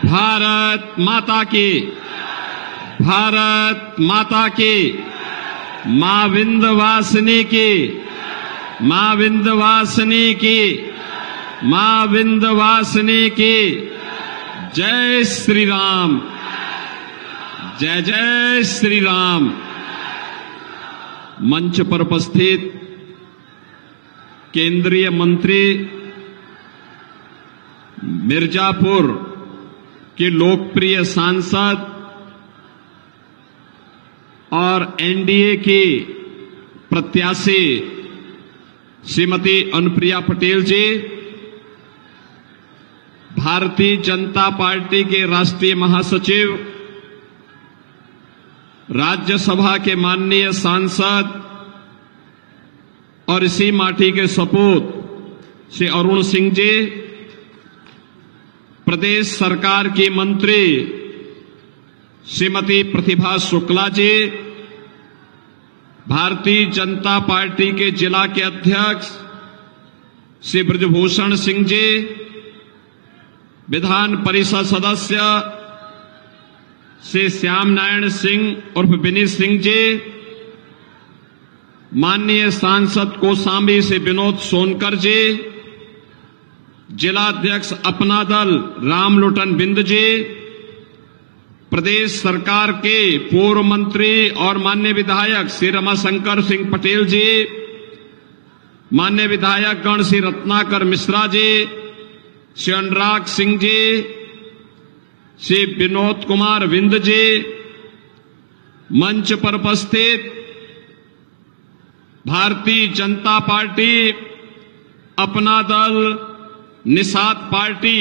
भारत माता की, भारत माता की, मां विंध्यवासिनी की, मां विंध्यवासिनी की, मां विंध्यवासिनी की। जय श्री राम, जय जय श्री राम। मंच पर उपस्थित केंद्रीय मंत्री, मिर्जापुर के लोकप्रिय सांसद और एनडीए की प्रत्याशी श्रीमती अनुप्रिया पटेल जी, भारतीय जनता पार्टी के राष्ट्रीय महासचिव, राज्यसभा के माननीय सांसद और इसी माटी के सपूत श्री अरुण सिंह जी, प्रदेश सरकार की मंत्री श्रीमती प्रतिभा शुक्ला जी, भारतीय जनता पार्टी के जिला के अध्यक्ष श्री ब्रजभूषण सिंह जी, विधान परिषद सदस्य श्री श्याम नारायण सिंह उर्फ विनीत सिंह जी, माननीय सांसद कौशाम्बी से विनोद सोनकर जी, जिलाध्यक्ष अपना दल रामलोटन बिंद जी, प्रदेश सरकार के पूर्व मंत्री और माननीय विधायक श्री रमाशंकर सिंह पटेल जी, माननीय विधायक गण श्री रत्नाकर मिश्रा जी, श्री अनुराग सिंह जी, श्री विनोद कुमार विंद जी, मंच पर उपस्थित भारतीय जनता पार्टी, अपना दल, निषाद पार्टी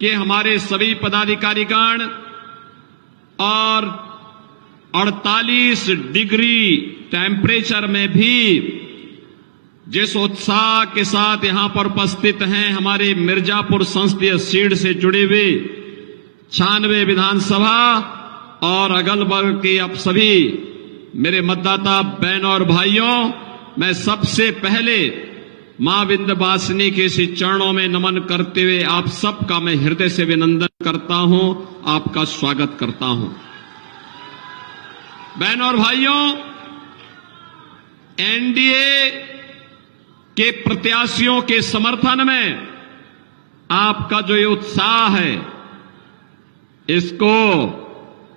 के हमारे सभी पदाधिकारीगण और 48 डिग्री टेम्परेचर में भी जिस उत्साह के साथ यहां पर उपस्थित हैं हमारे मिर्जापुर संसदीय सीट से जुड़े हुए 96 विधानसभा और अगल बगल के आप सभी मेरे मतदाता बहनों और भाइयों, मैं सबसे पहले मां विंध्यवासिनी के श्री चरणों में नमन करते हुए आप सबका मैं हृदय से अभिनंदन करता हूं, आपका स्वागत करता हूं। बहनों और भाइयों, एनडीए के प्रत्याशियों के समर्थन में आपका जो ये उत्साह है, इसको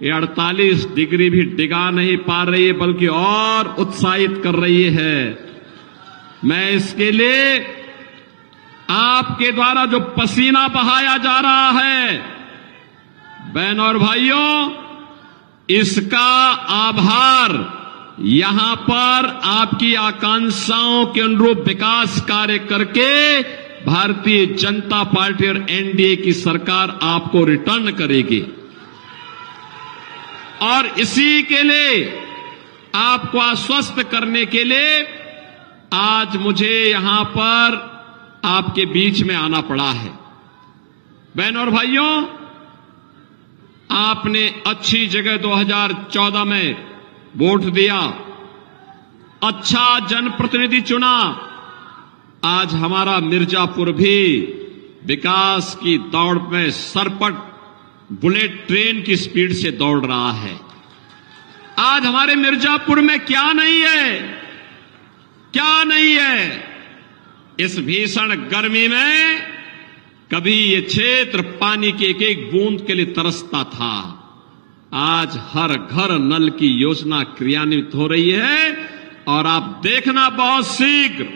ये 48 डिग्री भी डिगा नहीं पा रही है, बल्कि और उत्साहित कर रही है। मैं इसके लिए आपके द्वारा जो पसीना बहाया जा रहा है, बहनों और भाइयों, इसका आभार यहां पर आपकी आकांक्षाओं के अनुरूप विकास कार्य करके भारतीय जनता पार्टी और एनडीए की सरकार आपको रिटर्न करेगी। और इसी के लिए आपको आश्वस्त करने के लिए आज मुझे यहां पर आपके बीच में आना पड़ा है। बहनों और भाइयों, आपने अच्छी जगह 2014 में वोट दिया, अच्छा जनप्रतिनिधि चुना। आज हमारा मिर्जापुर भी विकास की दौड़ में सरपट बुलेट ट्रेन की स्पीड से दौड़ रहा है। आज हमारे मिर्जापुर में क्या नहीं है, क्या नहीं है। इस भीषण गर्मी में कभी ये क्षेत्र पानी की एक एक बूंद के लिए तरसता था। आज हर घर नल की योजना क्रियान्वित हो रही है और आप देखना बहुत शीघ्र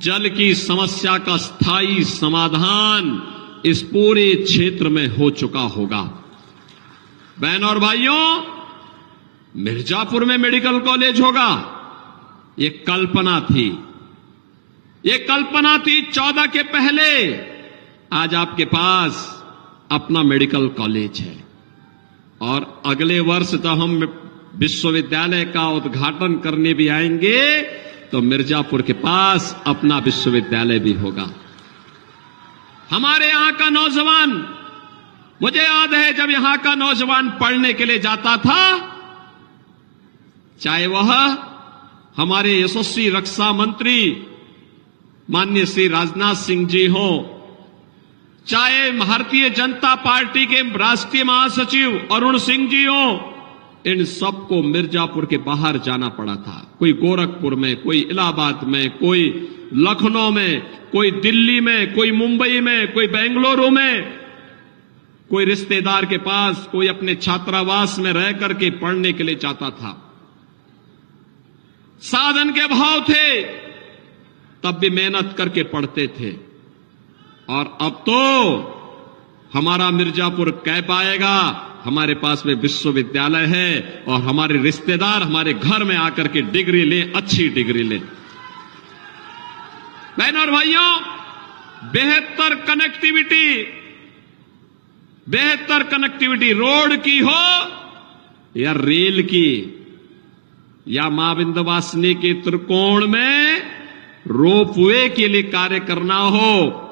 जल की समस्या का स्थायी समाधान इस पूरे क्षेत्र में हो चुका होगा। बहनों और भाइयों, मिर्जापुर में मेडिकल कॉलेज होगा, ये कल्पना थी, ये कल्पना थी 14 के पहले। आज आपके पास अपना मेडिकल कॉलेज है और अगले वर्ष तो हम विश्वविद्यालय का उद्घाटन करने भी आएंगे तो मिर्जापुर के पास अपना विश्वविद्यालय भी होगा। हमारे यहां का नौजवान, मुझे याद है जब यहां का नौजवान पढ़ने के लिए जाता था, चाहे वह हमारे यशस्वी रक्षा मंत्री माननीय श्री राजनाथ सिंह जी हो, चाहे भारतीय जनता पार्टी के राष्ट्रीय महासचिव अरुण सिंह जी हों, इन सबको मिर्जापुर के बाहर जाना पड़ा था। कोई गोरखपुर में, कोई इलाहाबाद में, कोई लखनऊ में, कोई दिल्ली में, कोई मुंबई में, कोई बेंगलुरु में, कोई रिश्तेदार के पास, कोई अपने छात्रावास में रह करके पढ़ने के लिए जाता था। साधन के अभाव थे, तब भी मेहनत करके पढ़ते थे। और अब तो हमारा मिर्जापुर कह पाएगा हमारे पास में विश्वविद्यालय है और हमारे रिश्तेदार हमारे घर में आकर के डिग्री लें, अच्छी डिग्री लें। बहनों और भाइयों, बेहतर कनेक्टिविटी रोड की हो या रेल की, या मां विंध्यवासिनी के त्रिकोण में रोपवे के लिए कार्य करना हो,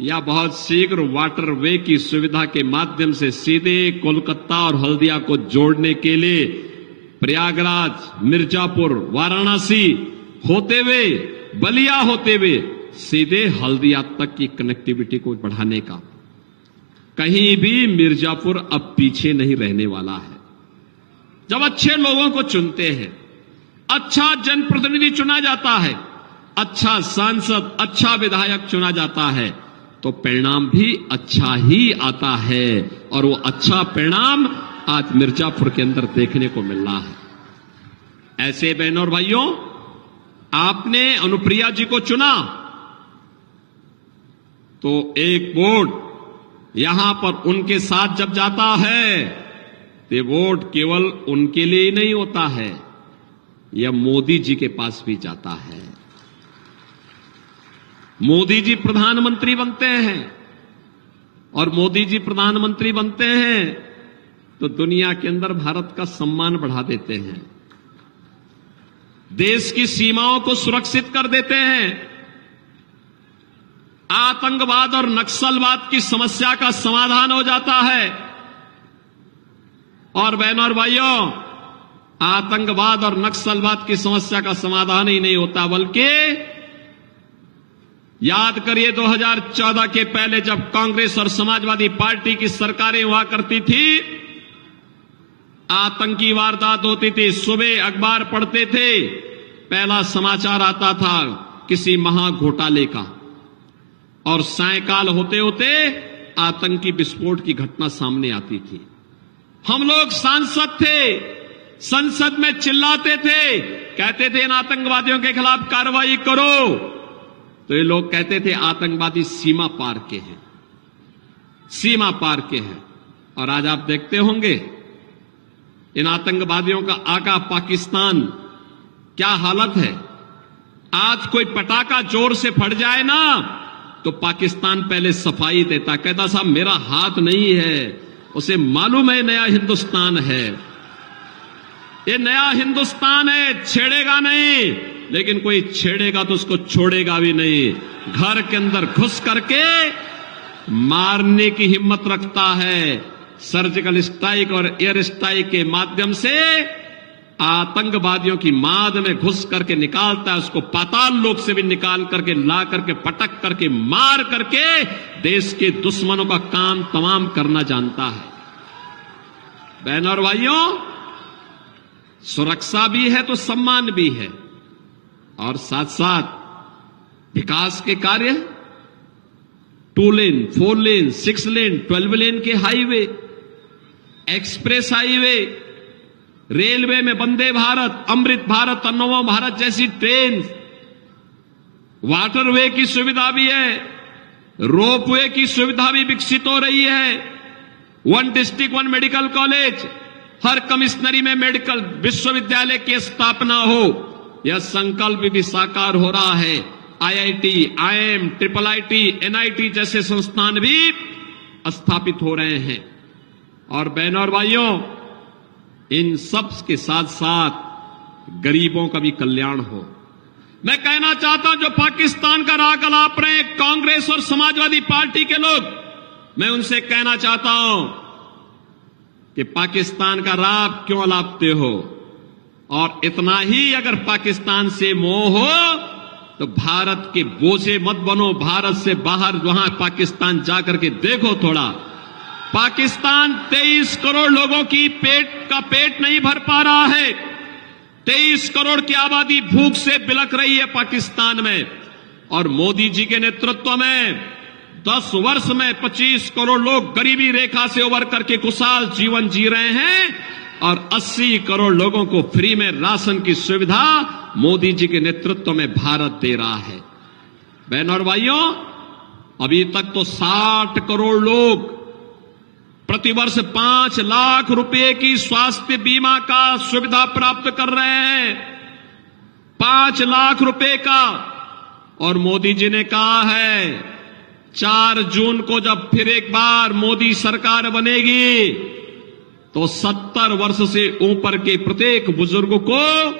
या बहुत शीघ्र वाटरवे की सुविधा के माध्यम से सीधे कोलकाता और हल्दिया को जोड़ने के लिए प्रयागराज, मिर्जापुर, वाराणसी होते हुए, बलिया होते हुए सीधे हल्दिया तक की कनेक्टिविटी को बढ़ाने का, कहीं भी मिर्जापुर अब पीछे नहीं रहने वाला है। जब अच्छे लोगों को चुनते हैं, अच्छा जनप्रतिनिधि चुना जाता है, अच्छा सांसद, अच्छा विधायक चुना जाता है, तो परिणाम भी अच्छा ही आता है। और वो अच्छा परिणाम आज मिर्जापुर के अंदर देखने को मिल रहा है। ऐसे बहनों और भाइयों, आपने अनुप्रिया जी को चुना तो एक वोट यहां पर उनके साथ जब जाता है तो वोट केवल उनके लिए ही नहीं होता है, यह मोदी जी के पास भी जाता है। मोदी जी प्रधानमंत्री बनते हैं, और मोदी जी प्रधानमंत्री बनते हैं तो दुनिया के अंदर भारत का सम्मान बढ़ा देते हैं, देश की सीमाओं को सुरक्षित कर देते हैं, आतंकवाद और नक्सलवाद की समस्या का समाधान हो जाता है। और बहनों और भाइयों, आतंकवाद और नक्सलवाद की समस्या का समाधान ही नहीं होता, बल्कि याद करिए 2014 के पहले जब कांग्रेस और समाजवादी पार्टी की सरकारें हुआ करती थी, आतंकी वारदात होती थी, सुबह अखबार पढ़ते थे, पहला समाचार आता था किसी महाघोटाले का, और सायंकाल होते होते आतंकी विस्फोट की घटना सामने आती थी। हम लोग सांसद थे, संसद में चिल्लाते थे, कहते थे इन आतंकवादियों के खिलाफ कार्रवाई करो, तो ये लोग कहते थे आतंकवादी सीमा पार के हैं, सीमा पार के हैं। और आज आप देखते होंगे इन आतंकवादियों का आका पाकिस्तान क्या हालत है। आज कोई पटाखा जोर से फट जाए ना तो पाकिस्तान पहले सफाई देता, कहता साहब मेरा हाथ नहीं है, उसे मालूम है नया हिंदुस्तान है, ये नया हिंदुस्तान है, छेड़ेगा नहीं, लेकिन कोई छेड़ेगा तो उसको छोड़ेगा भी नहीं। घर के अंदर घुस करके मारने की हिम्मत रखता है, सर्जिकल स्ट्राइक और एयर स्ट्राइक के माध्यम से आतंकवादियों की माद में घुस करके निकालता है, उसको पाताल लोक से भी निकाल करके ला करके पटक करके मार करके देश के दुश्मनों का काम तमाम करना जानता है। बहनों और भाइयों, सुरक्षा भी है तो सम्मान भी है, और साथ साथ विकास के कार्य 2 लेन, 4 लेन, 6 लेन, 12 लेन के हाईवे, एक्सप्रेस हाईवे, रेलवे में वंदे भारत, अमृत भारत, अन्नोवा भारत जैसी ट्रेन, वाटरवे की सुविधा भी है, रोपवे की सुविधा भी विकसित हो रही है, 1 डिस्ट्रिक्ट 1 मेडिकल कॉलेज, हर कमिश्नरी में मेडिकल विश्वविद्यालय की स्थापना हो, यह संकल्प भी साकार हो रहा है। IIT, IIM, IIIT, NIT जैसे संस्थान भी स्थापित हो रहे हैं। और बहनों और भाइयों, इन सब के साथ साथ गरीबों का भी कल्याण हो। मैं कहना चाहता हूं, जो पाकिस्तान का राग अलाप रहे हैं कांग्रेस और समाजवादी पार्टी के लोग, मैं उनसे कहना चाहता हूं कि पाकिस्तान का राग क्यों अलापते हो, और इतना ही अगर पाकिस्तान से मोह हो तो भारत के बोझे मत बनो। भारत से बाहर वहां पाकिस्तान जाकर के देखो थोड़ा। पाकिस्तान 23 करोड़ लोगों की पेट नहीं भर पा रहा है। 23 करोड़ की आबादी भूख से बिलख रही है पाकिस्तान में, और मोदी जी के नेतृत्व में 10 वर्ष में 25 करोड़ लोग गरीबी रेखा से उबर करके खुशहाल जीवन जी रहे हैं, और 80 करोड़ लोगों को फ्री में राशन की सुविधा मोदी जी के नेतृत्व में भारत दे रहा है। बहनों और भाइयों, अभी तक तो 60 करोड़ लोग प्रतिवर्ष 5 लाख रुपए की स्वास्थ्य बीमा का सुविधा प्राप्त कर रहे हैं। 5 लाख रुपए का। और मोदी जी ने कहा है 4 जून को जब फिर एक बार मोदी सरकार बनेगी तो 70 वर्ष से ऊपर के प्रत्येक बुजुर्ग को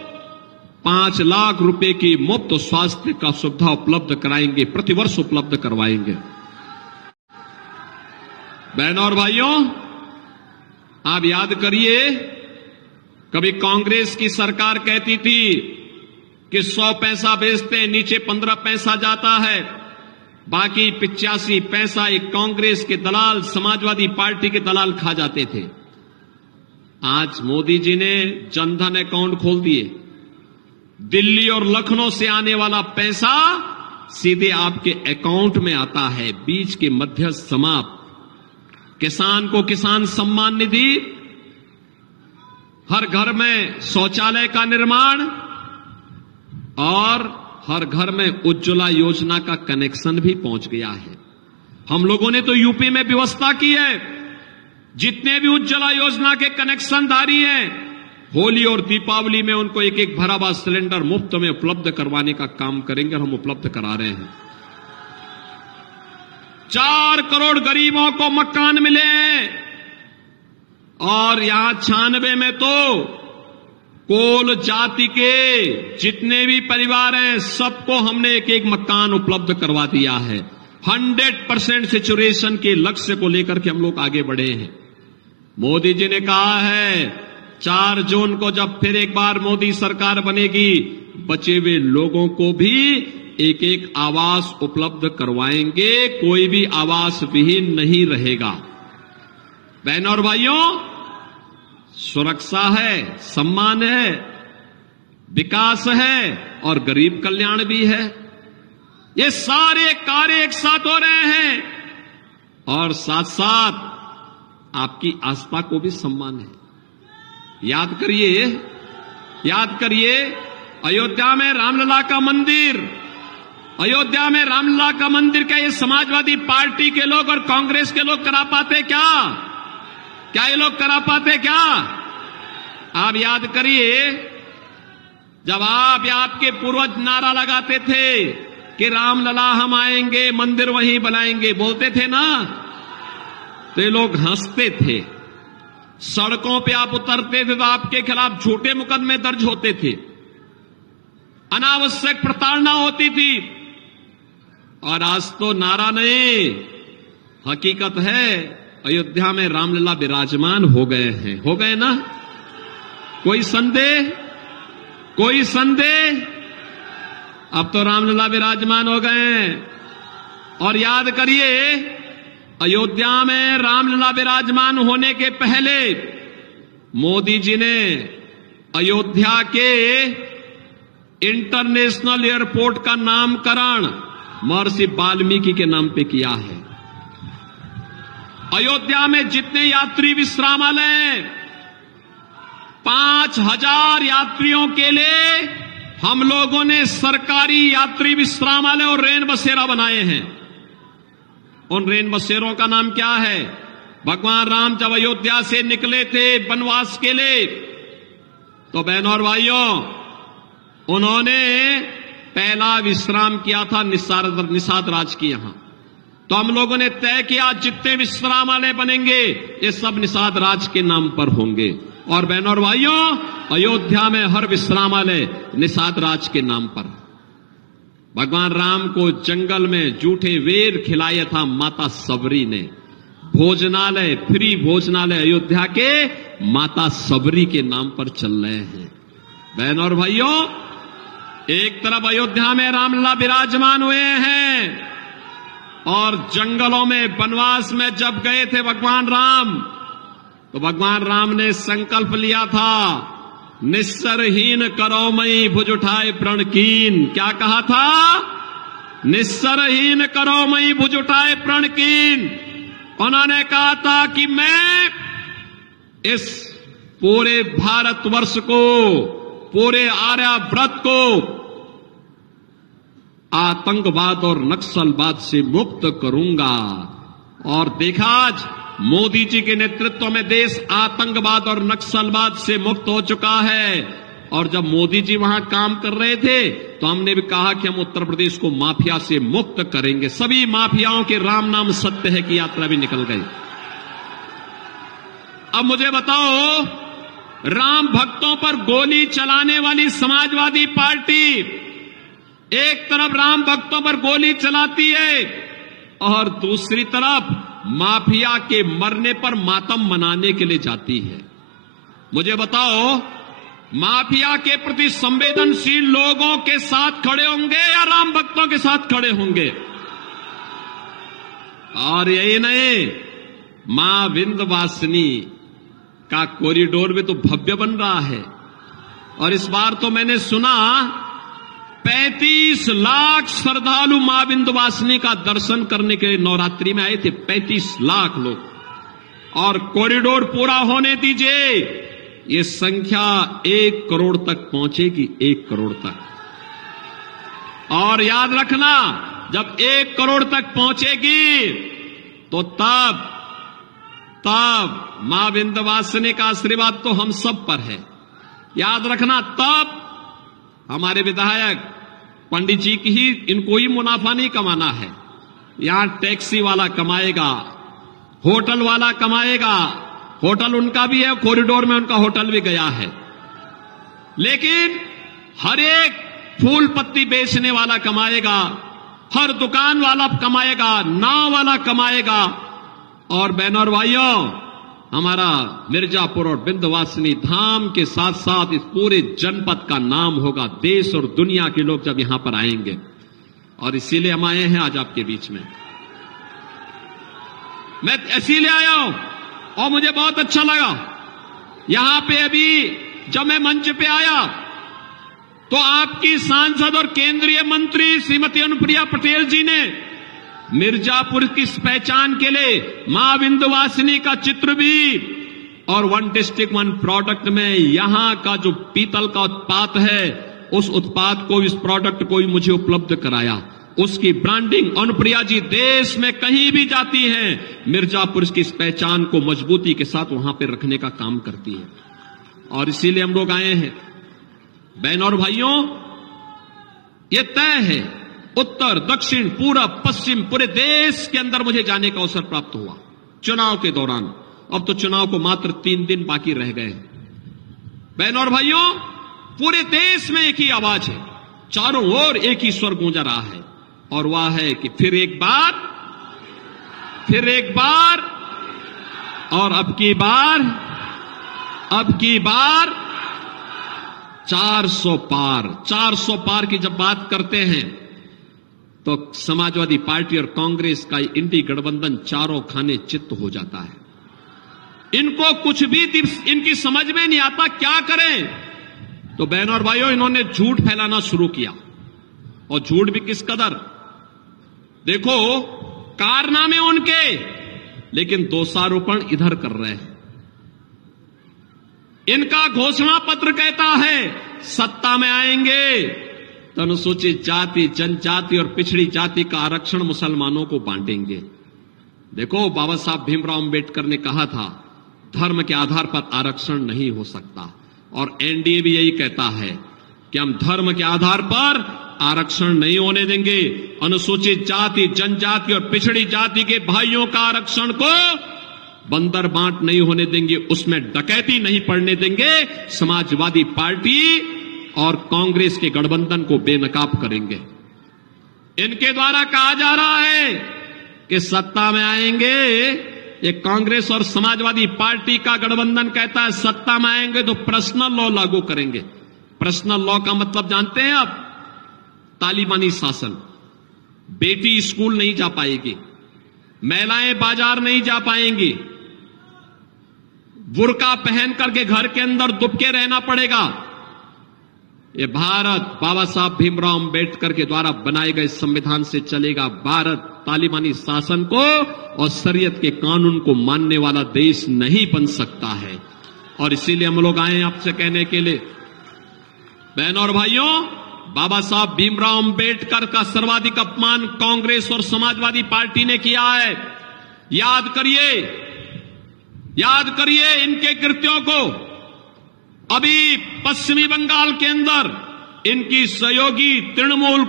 5 लाख रुपए की मुफ्त स्वास्थ्य का सुविधा उपलब्ध कराएंगे, प्रतिवर्ष उपलब्ध करवाएंगे। बहनों और भाइयों, आप याद करिए, कभी कांग्रेस की सरकार कहती थी कि 100 पैसा बेचते नीचे 15 पैसा जाता है, बाकी 85 पैसा एक कांग्रेस के दलाल, समाजवादी पार्टी के दलाल खा जाते थे। आज मोदी जी ने जनधन अकाउंट खोल दिए। दिल्ली और लखनऊ से आने वाला पैसा सीधे आपके अकाउंट में आता है, बीच के मध्यस्थ समाप्त। किसान को किसान सम्मान निधि, हर घर में शौचालय का निर्माण, और हर घर में उज्ज्वला योजना का कनेक्शन भी पहुंच गया है। हम लोगों ने तो यूपी में व्यवस्था की है, जितने भी उज्ज्वला योजना के कनेक्शन धारी हैं, होली और दीपावली में उनको एक एक भरा हुआ सिलेंडर मुफ्त में उपलब्ध करवाने का काम करेंगे, और हम उपलब्ध करा रहे हैं। 4 करोड़ गरीबों को मकान मिले हैं, और यहां 96 में तो कोल जाति के जितने भी परिवार हैं सबको हमने एक एक मकान उपलब्ध करवा दिया है। 100% सैचुरेशन के लक्ष्य को लेकर के हम लोग आगे बढ़े हैं। मोदी जी ने कहा है 4 जून को जब फिर एक बार मोदी सरकार बनेगी, बचे हुए लोगों को भी एक एक आवास उपलब्ध करवाएंगे, कोई भी आवास विहीन नहीं रहेगा। बहनों और भाइयों, सुरक्षा है, सम्मान है, विकास है, और गरीब कल्याण भी है। ये सारे कार्य एक साथ हो रहे हैं, और साथ साथ आपकी आस्था को भी सम्मान है। याद करिए अयोध्या में रामलला का मंदिर, अयोध्या में रामलला का मंदिर क्या ये समाजवादी पार्टी के लोग और कांग्रेस के लोग करा पाते क्या? क्या ये लोग करा पाते क्या? आप याद करिए, जब आपके पूर्वज नारा लगाते थे कि रामलला हम आएंगे, मंदिर वहीं बनाएंगे, बोलते थे ना, तो ये लोग हंसते थे। सड़कों पे आप उतरते थे तो आपके खिलाफ झूठे मुकदमे दर्ज होते थे, अनावश्यक प्रताड़ना होती थी। और आज तो नारा नहीं, हकीकत है, अयोध्या में रामलला विराजमान हो गए हैं। हो गए ना? कोई संदेह? अब तो रामलला विराजमान हो गए हैं। और याद करिए, अयोध्या में रामलला विराजमान होने के पहले मोदी जी ने अयोध्या के इंटरनेशनल एयरपोर्ट का नामकरण महर्षि वाल्मीकि के नाम पे किया है। अयोध्या में जितने यात्री विश्रामालय हैं, 5000 यात्रियों के लिए हम लोगों ने सरकारी यात्री विश्रामालय और रेन बसेरा बनाए हैं। उन रेन बसेरों का नाम क्या है? भगवान राम जब अयोध्या से निकले थे वनवास के लिए, तो बहनों और भाइयों, उन्होंने पहला विश्राम किया था निषाद राज की यहां। तो हम लोगों ने तय किया जितने विश्रामालय बनेंगे ये सब निषाद राज के नाम पर होंगे। और बहनों और भाइयों, अयोध्या में हर विश्रामालय निषाद राज के नाम पर। भगवान राम को जंगल में जूठे वेर खिलाया था माता सबरी ने। भोजनालय, फ्री भोजनालय अयोध्या के माता सबरी के नाम पर चल रहे हैं। बहनों और भाइयों, एक तरफ अयोध्या में रामलला विराजमान हुए हैं और जंगलों में वनवास में जब गए थे भगवान राम, तो भगवान राम ने संकल्प लिया था, निस्सरहीन करो मई भुज उठाए प्रण कीन। क्या कहा था? निस्सरहीन करो मई भुज उठाए प्रण कीन। उन्होंने कहा था कि मैं इस पूरे भारतवर्ष को, पूरे आर्यावर्त को आतंकवाद और नक्सलवाद से मुक्त करूंगा। और देखा आज मोदी जी के नेतृत्व में देश आतंकवाद और नक्सलवाद से मुक्त हो चुका है। और जब मोदी जी वहां काम कर रहे थे तो हमने भी कहा कि हम उत्तर प्रदेश को माफिया से मुक्त करेंगे। सभी माफियाओं के राम नाम सत्य है की यात्रा भी निकल गई। अब मुझे बताओ, राम भक्तों पर गोली चलाने वाली समाजवादी पार्टी एक तरफ राम भक्तों पर गोली चलाती है और दूसरी तरफ माफिया के मरने पर मातम मनाने के लिए जाती है। मुझे बताओ, माफिया के प्रति संवेदनशील लोगों के साथ खड़े होंगे या राम भक्तों के साथ खड़े होंगे? और यही नहीं, मां विंध्यवासिनी का कॉरिडोर भी तो भव्य बन रहा है। और इस बार तो मैंने सुना 35 लाख श्रद्धालु मां विंध्यवासिनी का दर्शन करने के लिए नवरात्रि में आए थे। 35 लाख लोग। और कॉरिडोर पूरा होने दीजिए, ये संख्या 1 करोड़ तक पहुंचेगी। 1 करोड़ तक। और याद रखना, जब 1 करोड़ तक पहुंचेगी तो तब मां विंध्यवासिनी का आशीर्वाद तो हम सब पर है। याद रखना, तब हमारे विधायक पंडित जी की ही, इनको ही मुनाफा नहीं कमाना है। यहां टैक्सी वाला कमाएगा, होटल वाला कमाएगा। होटल उनका भी है, कॉरिडोर में उनका होटल भी गया है। लेकिन हर एक फूल पत्ती बेचने वाला कमाएगा, हर दुकान वाला कमाएगा, नाव वाला कमाएगा। और बहनों और भाइयों, हमारा मिर्जापुर और विंध्यवासिनी धाम के साथ साथ इस पूरे जनपद का नाम होगा देश और दुनिया के लोग जब यहां पर आएंगे। और इसीलिए हम आए हैं आज आपके बीच में। मैं इसीलिए आया हूं और मुझे बहुत अच्छा लगा। यहां पे अभी जब मैं मंच पे आया तो आपकी सांसद और केंद्रीय मंत्री श्रीमती अनुप्रिया पटेल जी ने मिर्जापुर की पहचान के लिए मां विंध्यवासिनी का चित्र भी और 1 डिस्ट्रिक्ट 1 प्रोडक्ट में यहां का जो पीतल का उत्पाद है, उस उत्पाद को, इस प्रोडक्ट को भी मुझे उपलब्ध कराया। उसकी ब्रांडिंग अनुप्रिया जी देश में कहीं भी जाती हैं, मिर्जापुर की इस पहचान को मजबूती के साथ वहां पर रखने का काम करती है। और इसीलिए हम लोग आए हैं। बहनों और भाइयों, ये तय है, उत्तर, दक्षिण, पूरब, पश्चिम, पूरे देश के अंदर मुझे जाने का अवसर प्राप्त हुआ चुनाव के दौरान। अब तो चुनाव को मात्र 3 दिन बाकी रह गए हैं। बहनों और भाइयों, पूरे देश में एक ही आवाज है, चारों ओर एक ही स्वर गूंजा रहा है, और वह है कि फिर एक बार और अब की बार 400 पार। 400 पार की जब बात करते हैं तो समाजवादी पार्टी और कांग्रेस का इंडी गठबंधन चारों खाने चित्त हो जाता है। इनको कुछ भी इनकी समझ में नहीं आता क्या करें। तो बहनों और भाइयों, इन्होंने झूठ फैलाना शुरू किया, और झूठ भी किस कदर। देखो, कारनामे उनके, लेकिन दोषारोपण इधर कर रहे हैं। इनका घोषणा पत्र कहता है सत्ता में आएंगे तो अनुसूचित जाति, जनजाति और पिछड़ी जाति का आरक्षण मुसलमानों को बांटेंगे। देखो, बाबा साहब भीमराव अंबेडकर ने कहा था धर्म के आधार पर आरक्षण नहीं हो सकता, और एनडीए भी यही कहता है कि हम धर्म के आधार पर आरक्षण नहीं होने देंगे। अनुसूचित जाति, जनजाति और पिछड़ी जाति के भाइयों का आरक्षण को बंदर बांट नहीं होने देंगे, उसमें डकैती नहीं पड़ने देंगे। समाजवादी पार्टी और कांग्रेस के गठबंधन को बेनकाब करेंगे। इनके द्वारा कहा जा रहा है कि सत्ता में आएंगे, ये कांग्रेस और समाजवादी पार्टी का गठबंधन कहता है सत्ता में आएंगे तो पर्सनल लॉ लागू करेंगे। पर्सनल लॉ का मतलब जानते हैं आप? तालिबानी शासन। बेटी स्कूल नहीं जा पाएगी, महिलाएं बाजार नहीं जा पाएंगी, बुर्का पहन करके घर के अंदर दुबके रहना पड़ेगा। ये भारत बाबा साहब भीमराव अंबेडकर के द्वारा बनाए गए संविधान से चलेगा। भारत तालिबानी शासन को और शरीयत के कानून को मानने वाला देश नहीं बन सकता है। और इसीलिए हम लोग आए हैं आपसे कहने के लिए, बहनों और भाइयों, बाबा साहब भीमराव अंबेडकर का सर्वाधिक अपमान कांग्रेस और समाजवादी पार्टी ने किया है। याद करिए इनके कृत्यों को। अभी पश्चिमी बंगाल के अंदर इनकी सहयोगी तृणमूल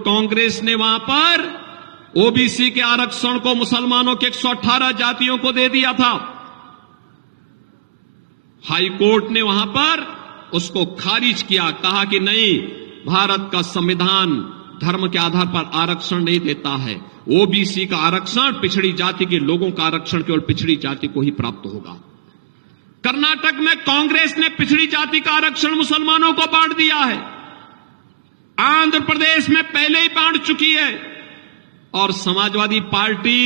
कांग्रेस ने वहां पर ओबीसी के आरक्षण को मुसलमानों के 118 जातियों को दे दिया था। हाई कोर्ट ने वहां पर उसको खारिज किया, कहा कि नहीं, भारत का संविधान धर्म के आधार पर आरक्षण नहीं देता है। ओबीसी का आरक्षण, पिछड़ी जाति के लोगों का आरक्षण केवल पिछड़ी जाति को ही प्राप्त होगा। कर्नाटक में कांग्रेस ने पिछड़ी जाति का आरक्षण मुसलमानों को बांट दिया है। आंध्र प्रदेश में पहले ही बांट चुकी है। और समाजवादी पार्टी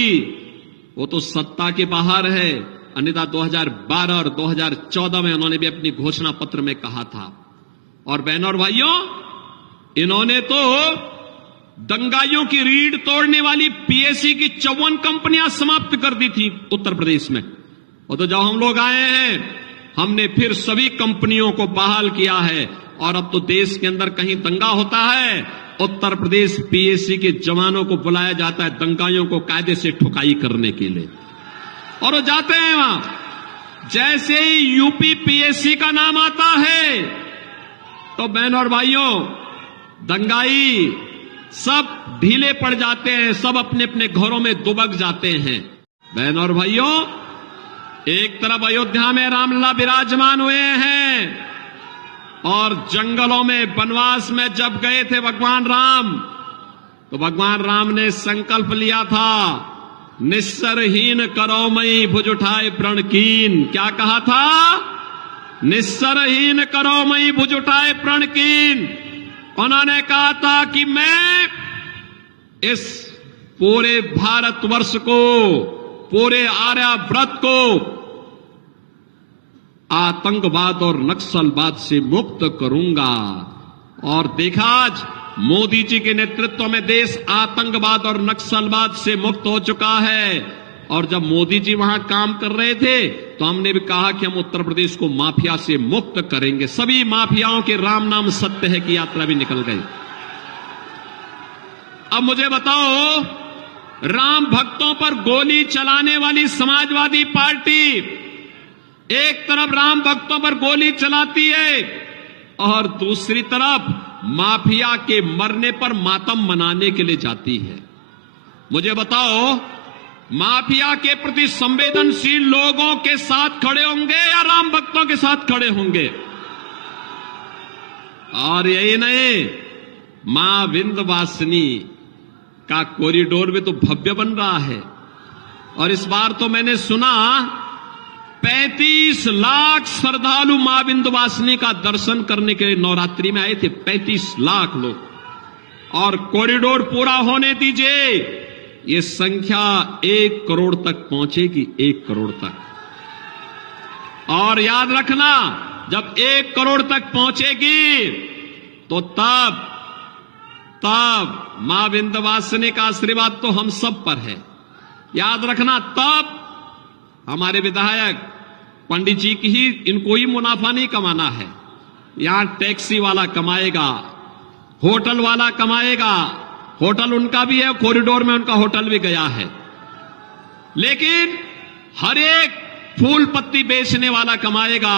वो तो सत्ता के बाहर है। अन्यथा 2012 और 2014 में उन्होंने भी अपनी घोषणा पत्र में कहा था। और बहनों और भाइयों, इन्होंने तो दंगाइयों की रीढ़ तोड़ने वाली पीएससी की 54 कंपनियां समाप्त कर दी थी उत्तर प्रदेश में। और तो जब हम लोग आए हैं, हमने फिर सभी कंपनियों को बहाल किया है। और अब तो देश के अंदर कहीं दंगा होता है, उत्तर प्रदेश पीएससी के जवानों को बुलाया जाता है दंगाइयों को कायदे से ठुकाई करने के लिए, और वो जाते हैं वहां। जैसे ही यूपी पीएससी का नाम आता है तो बहनों और भाइयों, दंगाई सब ढीले पड़ जाते हैं, सब अपने अपने घरों में दुबक जाते हैं। बहनों और भाइयों, एक तरफ अयोध्या में रामलला विराजमान हुए हैं, और जंगलों में वनवास में जब गए थे भगवान राम, तो भगवान राम ने संकल्प लिया था, निस्सरहीन करो मई भुज उठाए प्रण कीन। क्या कहा था? निस्सरहीन करो मई भुज उठाए प्रण कीन। उन्होंने कहा था कि मैं इस पूरे भारतवर्ष को, पूरे आर्यावर्त को आतंकवाद और नक्सलवाद से मुक्त करूंगा। और देखा, आज मोदी जी के नेतृत्व में देश आतंकवाद और नक्सलवाद से मुक्त हो चुका है। और जब मोदी जी वहां काम कर रहे थे तो हमने भी कहा कि हम उत्तर प्रदेश को माफिया से मुक्त करेंगे। सभी माफियाओं के राम नाम सत्य है की यात्रा भी निकल गई। अब मुझे बताओ, राम भक्तों पर गोली चलाने वाली समाजवादी पार्टी एक तरफ राम भक्तों पर गोली चलाती है और दूसरी तरफ माफिया के मरने पर मातम मनाने के लिए जाती है। मुझे बताओ, माफिया के प्रति संवेदनशील लोगों के साथ खड़े होंगे या राम भक्तों के साथ खड़े होंगे? और यही नहीं, मां विंध्यवासिनी का कॉरिडोर भी तो भव्य बन रहा है। और इस बार तो मैंने सुना 35 लाख श्रद्धालु मां विंध्यवासिनी का दर्शन करने के लिए नवरात्रि में आए थे। 35 लाख लोग। और कॉरिडोर पूरा होने दीजिए, ये संख्या 1 करोड़ तक पहुंचेगी, 1 करोड़ तक। और याद रखना, जब 1 करोड़ तक पहुंचेगी तो तब मां विंध्यवासिनी का आशीर्वाद तो हम सब पर है। याद रखना, तब हमारे विधायक पंडित जी की ही, इनको ही मुनाफा नहीं कमाना है। यहां टैक्सी वाला कमाएगा, होटल वाला कमाएगा, होटल उनका भी है, कॉरिडोर में उनका होटल भी गया है। लेकिन हर एक फूल पत्ती बेचने वाला कमाएगा,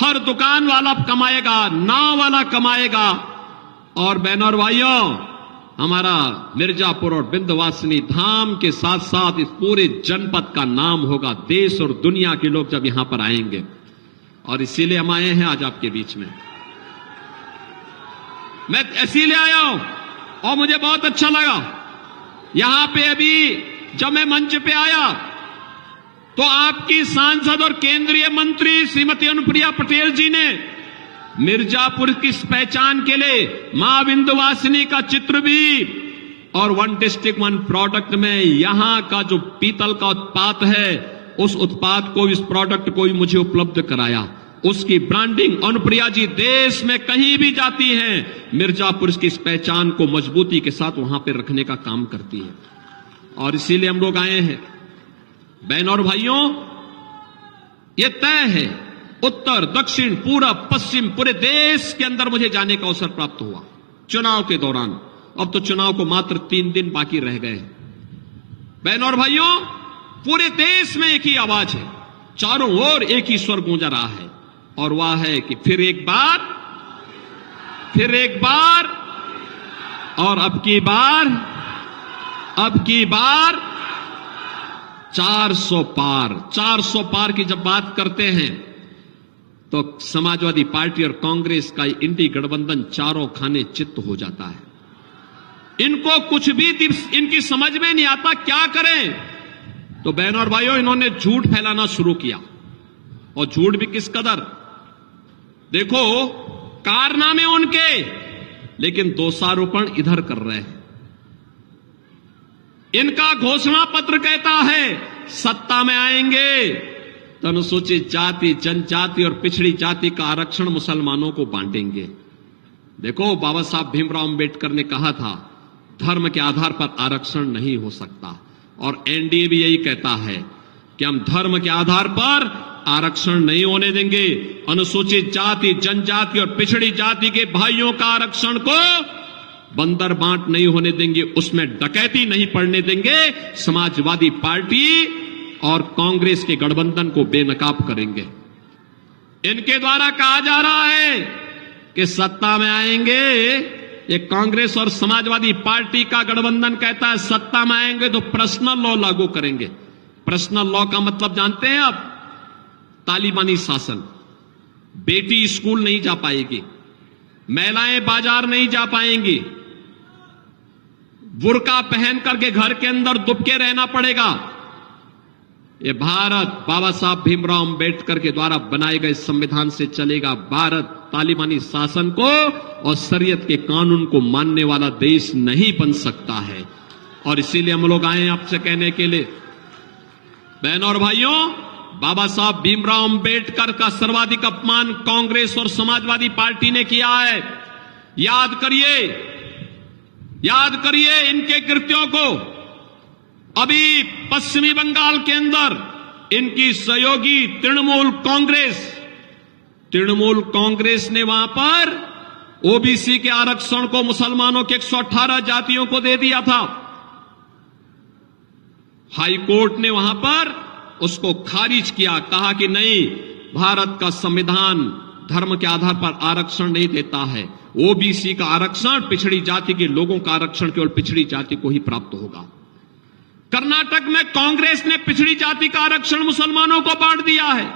हर दुकान वाला कमाएगा, नाव वाला कमाएगा। और बहनों और भाइयों, हमारा मिर्जापुर और विंध्यवासिनी धाम के साथ साथ इस पूरे जनपद का नाम होगा। देश और दुनिया के लोग जब यहां पर आएंगे, और इसीलिए हम आए हैं आज आपके बीच में। मैं इसीलिए आया हूं और मुझे बहुत अच्छा लगा। यहां पे अभी जब मैं मंच पे आया तो आपकी सांसद और केंद्रीय मंत्री श्रीमती अनुप्रिया पटेल जी ने मिर्जापुर की इस पहचान के लिए मां विंध्यवासिनी का चित्र भी और वन डिस्ट्रिक्ट वन प्रोडक्ट में यहां का जो पीतल का उत्पाद है, उस उत्पाद को, इस प्रोडक्ट को भी मुझे उपलब्ध कराया। उसकी ब्रांडिंग अनुप्रिया जी देश में कहीं भी जाती हैं, मिर्जापुर की इस पहचान को मजबूती के साथ वहां पर रखने का काम करती है। और इसीलिए हम लोग आए हैं। बहन और भाइयों, ये तय है, उत्तर दक्षिण पूरब पश्चिम पूरे देश के अंदर मुझे जाने का अवसर प्राप्त हुआ चुनाव के दौरान। अब तो चुनाव को मात्र 3 दिन बाकी रह गए। बहन और भाइयों, पूरे देश में एक ही आवाज है, चारों ओर एक ही स्वर गूंज रहा है, और वह है कि फिर एक बार और अब की बार 400 पार की जब बात करते हैं तो समाजवादी पार्टी और कांग्रेस का इंडी गठबंधन चारों खाने चित्त हो जाता है। इनको कुछ भी इनकी समझ में नहीं आता क्या करें। तो बहनों और भाइयों, इन्होंने झूठ फैलाना शुरू किया, और झूठ भी किस कदर। देखो, कारनामे उनके, लेकिन दोषारोपण इधर कर रहे हैं। इनका घोषणा पत्र कहता है सत्ता में आएंगे तो अनुसूचित जाति, जनजाति और पिछड़ी जाति का आरक्षण मुसलमानों को बांटेंगे। देखो, बाबा साहब भीमराव अंबेडकर ने कहा था धर्म के आधार पर आरक्षण नहीं हो सकता, और एनडीए भी यही कहता है कि हम धर्म के आधार पर आरक्षण नहीं होने देंगे। अनुसूचित जाति, जनजाति और पिछड़ी जाति के भाइयों का आरक्षण को बंदर बांट नहीं होने देंगे, उसमें डकैती नहीं पड़ने देंगे। समाजवादी पार्टी और कांग्रेस के गठबंधन को बेनकाब करेंगे। इनके द्वारा कहा जा रहा है कि सत्ता में आएंगे, ये कांग्रेस और समाजवादी पार्टी का गठबंधन कहता है सत्ता में आएंगे तो पर्सनल लॉ लागू करेंगे। पर्सनल लॉ का मतलब जानते हैं आप? तालिबानी शासन। बेटी स्कूल नहीं जा पाएगी, महिलाएं बाजार नहीं जा पाएंगी, बुर्का पहन करके घर के अंदर दुबके रहना पड़ेगा। ये भारत बाबा साहब भीमराव अंबेडकर के द्वारा बनाए गए संविधान से चलेगा। भारत तालिबानी शासन को और शरीयत के कानून को मानने वाला देश नहीं बन सकता है। और इसीलिए हम लोग आए हैं आपसे कहने के लिए, बहनों और भाइयों, बाबा साहब भीमराव अंबेडकर का सर्वाधिक अपमान कांग्रेस और समाजवादी पार्टी ने किया है। याद करिए इनके कृत्यों को। अभी पश्चिमी बंगाल के अंदर इनकी सहयोगी तृणमूल कांग्रेस ने वहां पर ओबीसी के आरक्षण को मुसलमानों के 118 जातियों को दे दिया था। हाई कोर्ट ने वहां पर उसको खारिज किया, कहा कि नहीं, भारत का संविधान धर्म के आधार पर आरक्षण नहीं देता है। ओबीसी का आरक्षण, पिछड़ी जाति के लोगों का आरक्षण केवल पिछड़ी जाति को ही प्राप्त होगा। कर्नाटक में कांग्रेस ने पिछड़ी जाति का आरक्षण मुसलमानों को बांट दिया है।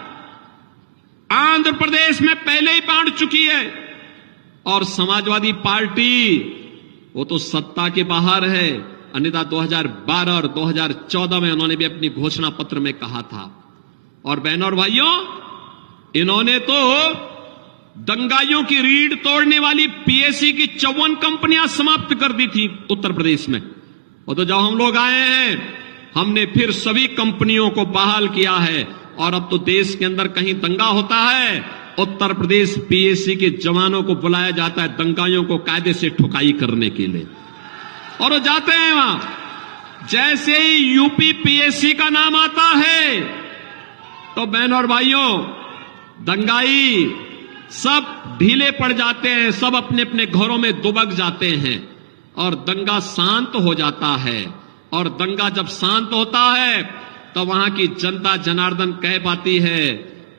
आंध्र प्रदेश में पहले ही बांट चुकी है। और समाजवादी पार्टी वो तो सत्ता के बाहर है, अन्यथा 2012 और 2014 में उन्होंने भी अपनी घोषणा पत्र में कहा था। और बहनों और भाइयों, इन्होंने तो दंगाइयों की रीढ़ तोड़ने वाली पीएससी की 54 कंपनियां समाप्त कर दी थी उत्तर प्रदेश में। और तो जब हम लोग आए हैं, हमने फिर सभी कंपनियों को बहाल किया है। और अब तो देश के अंदर कहीं दंगा होता है, उत्तर प्रदेश पीएससी के जवानों को बुलाया जाता है दंगाइयों को कायदे से ठुकाई करने के लिए, और वो जाते हैं वहां। जैसे ही यूपी पीएससी का नाम आता है तो बहनों और भाइयों, दंगाई सब ढीले पड़ जाते हैं, सब अपने अपने घरों में दुबक जाते हैं, और दंगा शांत हो जाता है। और दंगा जब शांत होता है तो वहां की जनता जनार्दन कह पाती है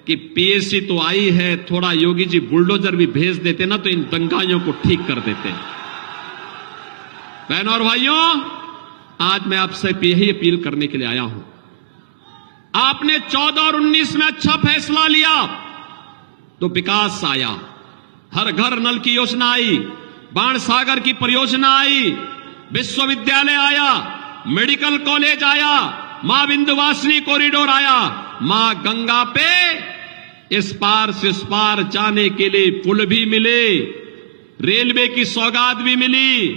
कि पीएससी तो आई है, थोड़ा योगी जी बुलडोजर भी भेज देते ना तो इन दंगाइयों को ठीक कर देते। बहनों और भाइयों, आज मैं आपसे यही अपील करने के लिए आया हूं। आपने 14 और 19 में अच्छा फैसला लिया तो विकास आया, हर घर नल की योजना आई, बाण सागर की परियोजना आई, विश्वविद्यालय आया, मेडिकल कॉलेज आया, मां विंध्यवासिनी कॉरिडोर आया, मां गंगा पे इस पार से उस पार जाने के लिए पुल भी मिले, रेलवे की सौगात भी मिली,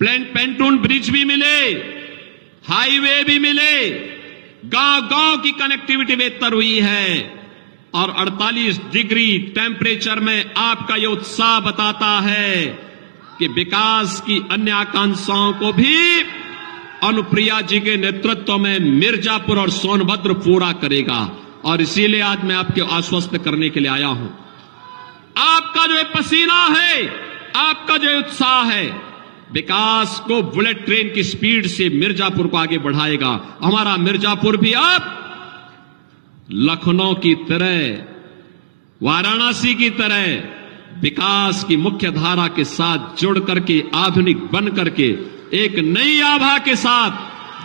पेंटून ब्रिज भी मिले, हाईवे भी मिले, गांव गांव की कनेक्टिविटी बेहतर हुई है। और 48 डिग्री टेम्परेचर में आपका ये उत्साह बताता है कि विकास की अन्य आकांक्षाओं को भी अनुप्रिया जी के नेतृत्व में मिर्जापुर और सोनभद्र पूरा करेगा। और इसीलिए आज मैं आपको आश्वस्त करने के लिए आया हूं। आपका जो पसीना है, आपका जो उत्साह है, विकास को बुलेट ट्रेन की स्पीड से मिर्जापुर को आगे बढ़ाएगा। हमारा मिर्जापुर भी अब लखनऊ की तरह, वाराणसी की तरह विकास की मुख्य धारा के साथ जुड़ करके, आधुनिक बन करके, एक नई आभा के साथ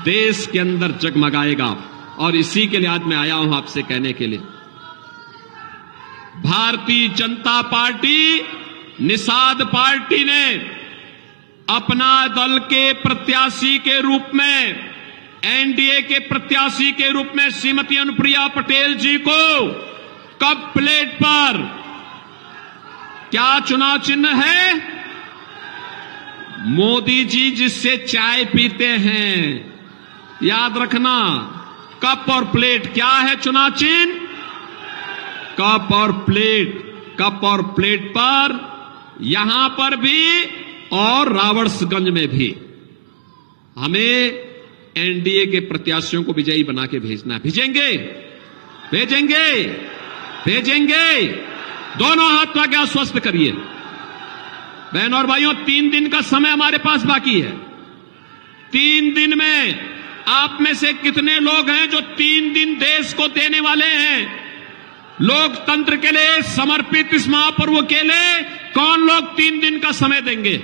देश के अंदर जगमगाएगा। और इसी के लिए आज मैं आया हूं आपसे कहने के लिए, भारतीय जनता पार्टी, निषाद पार्टी ने अपना दल के प्रत्याशी के रूप में, एनडीए के प्रत्याशी के रूप में श्रीमती अनुप्रिया पटेल जी को कप प्लेट पर क्या चुनाव चिन्ह है? मोदी जी जिससे चाय पीते हैं, याद रखना, कप और प्लेट क्या है चुनाव चिन्ह? कप और प्लेट। कप और प्लेट पर यहां पर भी और रावड़गंज में भी हमें एनडीए के प्रत्याशियों को विजयी बना के भेजना है। भेजेंगे, भेजेंगे, भेजेंगे। दोनों हाथ लगा के आश्वस्त करिए। बहनों और भाइयों, 3 दिन का समय हमारे पास बाकी है। 3 दिन में आप में से कितने लोग हैं जो 3 दिन देश को देने वाले हैं? लोकतंत्र के लिए समर्पित इस महापर्व के लिए कौन लोग 3 दिन का समय देंगे?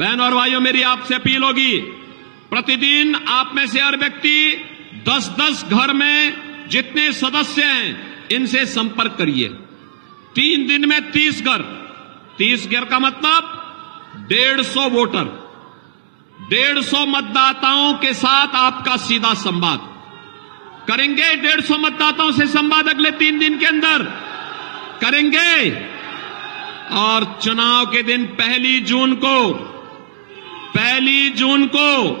बहनों और भाइयों, मेरी आपसे अपील होगी, प्रतिदिन आप में से हर व्यक्ति 10-10 घर में जितने सदस्य हैं इनसे संपर्क करिए। 3 दिन में 30 घर। 30 घर का मतलब 150 वोटर, 150 मतदाताओं के साथ आपका सीधा संवाद करेंगे। 150 मतदाताओं से संवाद अगले 3 दिन के अंदर करेंगे। और चुनाव के दिन 1 जून को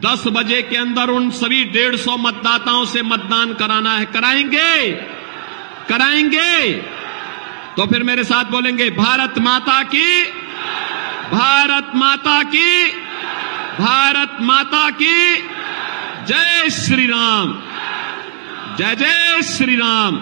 10 बजे के अंदर उन सभी 150 मतदाताओं से मतदान कराना है। कराएंगे, कराएंगे। तो फिर मेरे साथ बोलेंगे, भारत माता की, भारत माता की, भारत माता की जय श्री राम, जय जय श्री राम।